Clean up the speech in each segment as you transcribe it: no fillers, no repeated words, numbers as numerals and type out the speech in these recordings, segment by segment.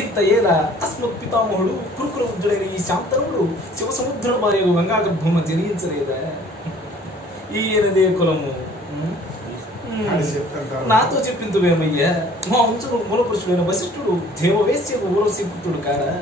ఇంత ఏల అస్మత్ పితామహుడు కురుకుల ఉద్యుడైన ఈ శాంతనుడు శివ సముద్రుడు మరియు గంగాగర్భమ జనించలేదా? ఈయనదే కులము. నాతో చెప్పిందువేమయ్యా? మా వంశుడు మూలపురుషుడైన వశిష్ఠుడు దేవవేశ్యకు ఊరవశీ పుత్రుడు కాడా?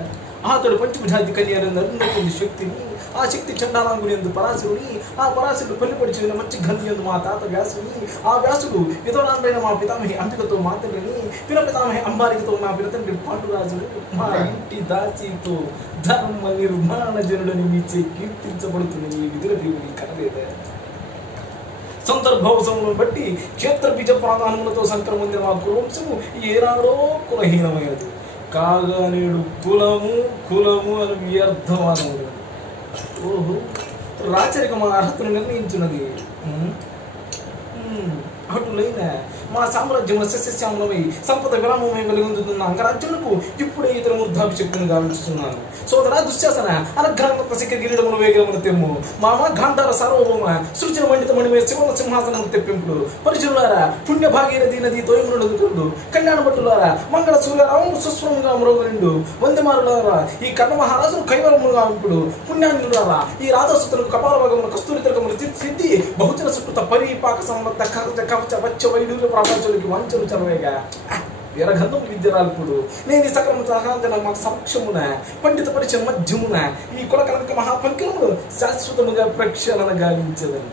అతడు పంచభుజాతి కన్యాలను అరుణుకుంది శక్తిని, ఆ శక్తి చండాలాంగుని ఎందు పరాశరుని, ఆ పరాశరుడు పల్లిపడిచిన మంచి గంధి ఎందు మా తాత వ్యాసుని, ఆ వ్యాసుడు విధవరాండ్రైన మా పితామహి అంబికతో మా తండ్రిని, పినపితామహి అంబాలికతో మా పినతండ్రి పాండురాజుని, మా ఇంటి దాసితో ధర్మ నిర్మాణ జనుడని మీచే కీర్తించబడుతున్న ఈ విధుల దేవుని కనలేదా? సందర్భావసములను బట్టి క్షేత్ర బీజ ప్రాధాన్యములతో సంక్రమించిన మా కులవంశము ఏనాడో కులహీనమైనది కాగా నేడు కులము అని వ్యర్థవాదములు. ఓహో, రాచరికం అర్హతను నిర్ణయించున్నది. అటులైన మా సామ్రాజ్యంలో సస్యశ్యామలమై సంపద విరామమై వెలుగొందుతున్న అంగరాజ్యములకు ఇప్పుడే ఇతర వృద్ధాభిషక్తిని గావిస్తున్నాను. సోదర దుశ్శాసన అనగ్రాంత శిఖర గిరీడమును వేగమును తెమ్ము. మామ గాంధార సార్వభౌమ సృజన మండిత మణిమే శివన సింహాసనం తెప్పింపుడు. పరిచరులారా పుణ్య భాగీరథి నది తోయమునుడు కళ్యాణ భట్టులారా మంగళ సూర్యరాము సుస్వరముగా మ్రోగునిండు. వందమారులారా ఈ కర్ణ మహారాజును కైవరముగా ఇంపుడు. పుణ్యాన్యులారా ఈ రాధాసుతులకు కపాల భాగమును కస్తూరి తిలకమును సిద్ధి బహుజన సుకృత పరిపాక సంబంధ కవచ వచ్చ వైడూర్య ప్రపంచానికి వంచలు చలవేగా వీరగంధం విద్యరాల్పుడు. నేను ఈ సక్రమ సహాంతన మా సమక్షమున పండిత పరిచయ మధ్యమున ఈ కుల కలంక మహాపంకిలమును శాశ్వతముగా ప్రక్షాళన గావించదని.